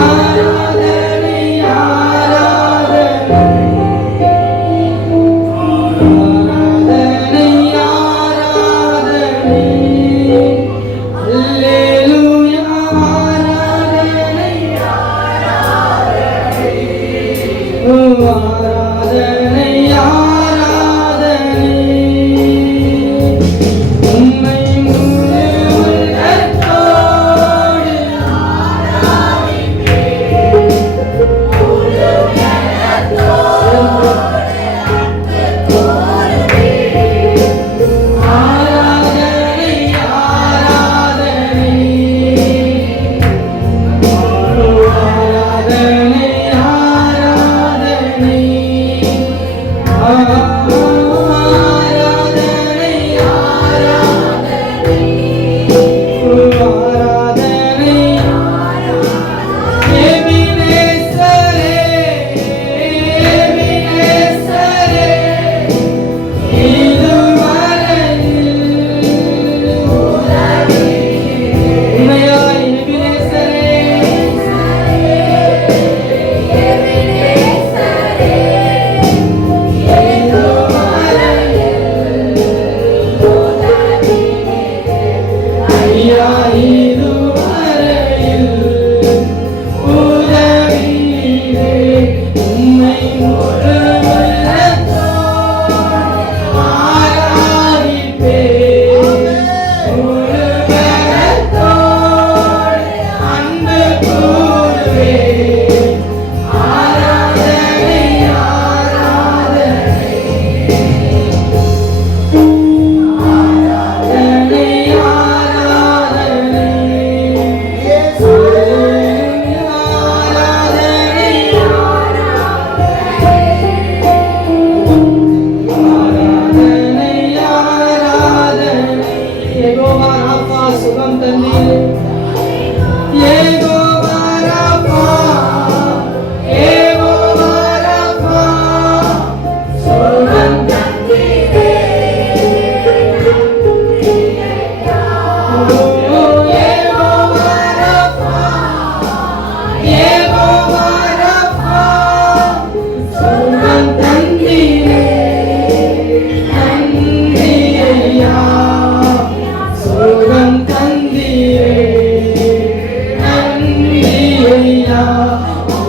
ஆராதனை ஆராதனை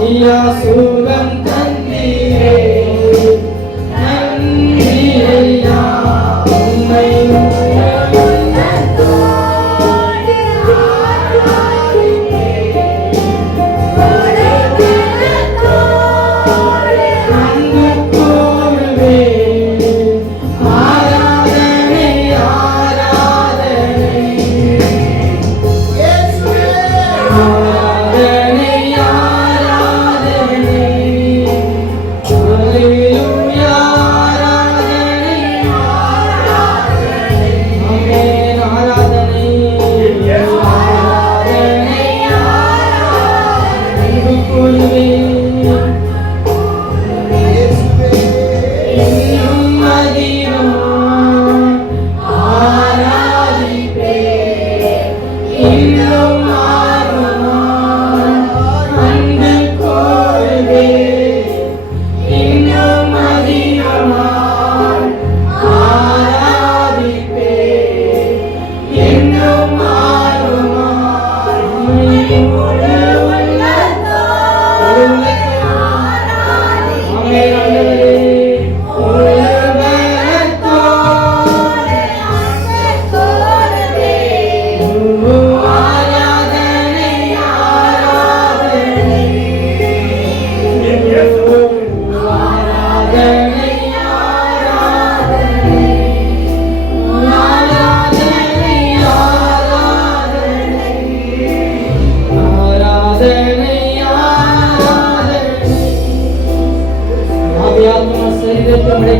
ஐயா சுகம் தந்தீரே நன்றி ஐயா உம்மை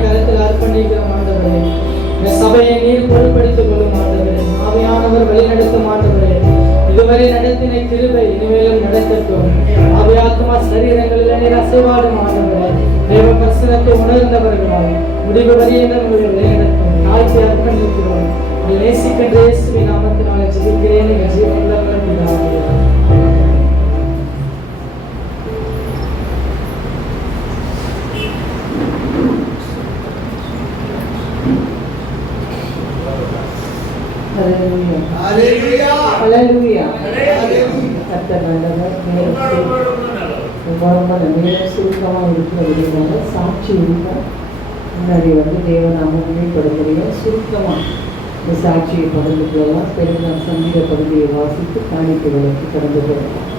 கருத்தில் அர்ப்பணிக்கிறோம் ஆண்டவரே. இந்த சபையை நீர் பொருட்படுத்திக் கொள்ளும் ஆண்டவரே. ஆவியானவர் வழிநடத்தும் ஆண்டவரே. இதுவரை நடத்தின கிருபை இனிமேலும் நடத்தட்டும். ஆவியாத்மா சரீரங்களில் நீர் அசைவாடும் ஆண்டவரே. தேவ பிரசனத்தை உணர்ந்தவர்களால் முடிவு வரையினர் உங்களை வழிநடத்தும். தாழ்த்தி அர்ப்பணிக்கிறோம். நேசிக்கின்ற இயேசுவின் நாமத்தினாலே ஜெபிக்கிறேன் எங்கள் ஜீவனுள்ள பிதாவே. சுருக்கமாக இருக்கிற சாட்சி இருக்க முன்னாடி தேவநாமம் மேம்படுத்துகிற சுருக்கமாக இந்த சாட்சியை பகிர்ந்து கொள்ளலாம். பிறகு சங்கீத பகுதியை வாசித்து காணிக்கைகளுக்கு கடந்து கொள்ளலாம்.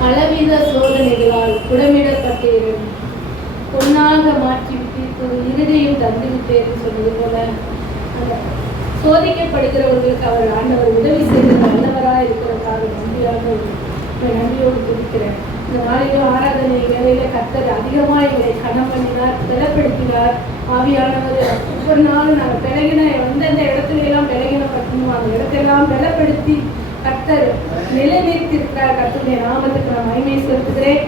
பலவித சோதனைகளால் புடமிடப்பட்டீர்கள், பொன்னாக மாற்றிவிட்டு இருதையும் தந்துவிட்டேன்னு சொன்னது போல அந்த சோதிக்கப்படுகிறவர்களுக்கு அவர் ஆண்டவர் உதவி செய்து நல்லவராக இருக்கிறதுக்காக நன்றியோடு துடிக்கிறேன். இந்த நாளிலும் ஆராதனை வேலையில கர்த்தர் அதிகமாக எங்களை கனம் பண்ணினார், பலப்படுத்தினார். ஆவியானவர் ஒவ்வொரு நாளும் நாங்கள் பிறகின எந்தெந்த இடத்துல எல்லாம் பிறகினப்பட்டணும் அந்த இடத்தெல்லாம் பலப்படுத்தி கர்த்தர் நிலைநிறுத்திருக்கிறார். கர்த்தருடைய நாமத்துக்கு நான் மகிமை செலுத்துகிறேன்.